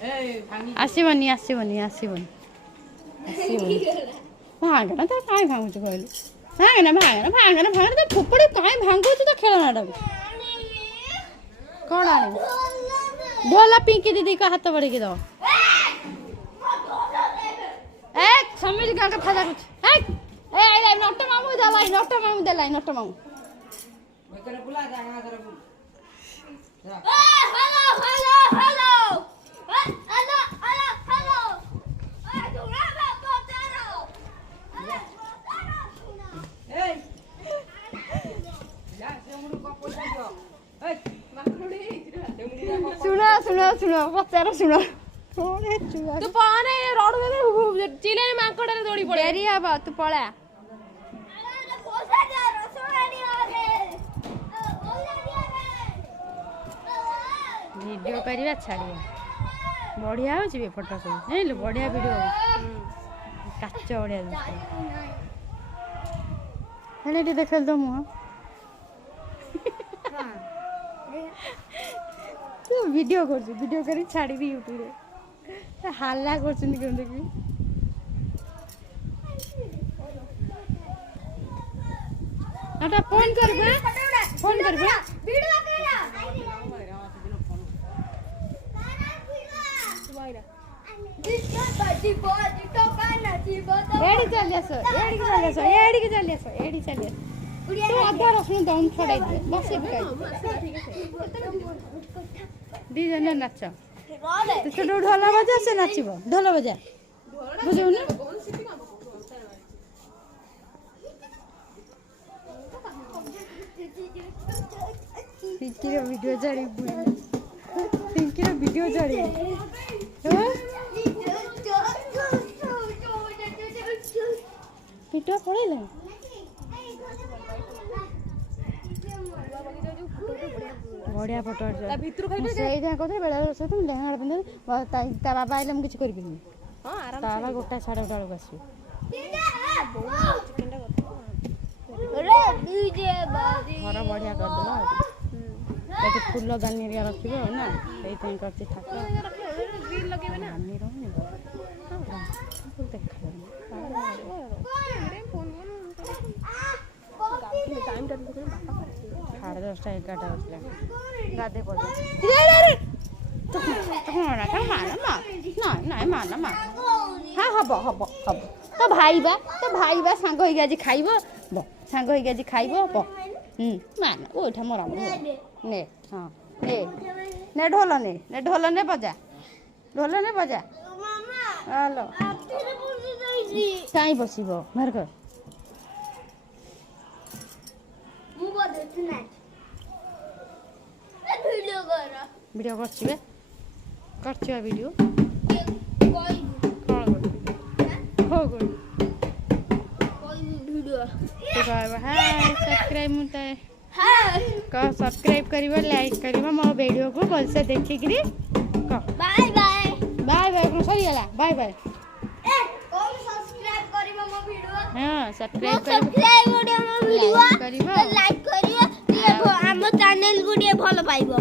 आसबनी आसबनी आसबनी भागना तो कहीं भांगुच कहलु भागना भागना भागना भागना तो फोपड़े कहीं भांगुच तो खेलना कौन आने ढोला पिंकी दीदी का हाथ बढ़ी दो समझ गा के फाजा कुछ नट मामू दलाई नट मामू दलाई नट मामू बुला जा hello hello hello hello hello सुनो सुनो सुनो पचार सुनो तू पाने रोड में चिले मांकड़ रे दौड़ी पड़े एरिया बा तू पळा वीडियो करवा छाड़िया बढ़िया हो फोटो सब नहीं बढ़िया वीडियो काच बढ़िया हेले देख तो मुह तू वीडियो कर वीडियो कर छाड़ी यूट्यूब रे हल्ला कर देखी फोन कर फोन कर एडी चल तू अधा रसुन दम छड़ाई दे बस दी जन नाच तू छोटो ढोल बजा से नाचब ढोल बजा बुझू ना पिंकी वीडियो जाड़ी पिंकी वीडियो जाड़ी पिटुआ पड़ेला बढ़िया फोटो बेला तुम लेहंगा पिंधे ता बाबा आइले मुझे कर बाबा गोटा 8:30 बेलू आस घर बढ़िया करदेला फूल दानी रखिए ना ये ठाकुर साढ़े 10टा 11टा बजला गाधे पड़े माना हाँ हम हम हम तो भाई बा सांग आज खाइब सांग आज खाइब मान ओठा मरा ने हाँ ने ढोल ने बजा हेलो कहीं बस बाहर कर वीडियो कर वीडियो सब्सक्राइब करिवो लाइक करिवो मो वीडियो को भलसे देखिकरी बाय बाय बाय बाय सरी गला बाय बाय सब्सक्राइब करिवो मो वीडियो हां सब्सक्राइब करिवो लाइक करिवो हम चैनल गुडिए भलो पाइबो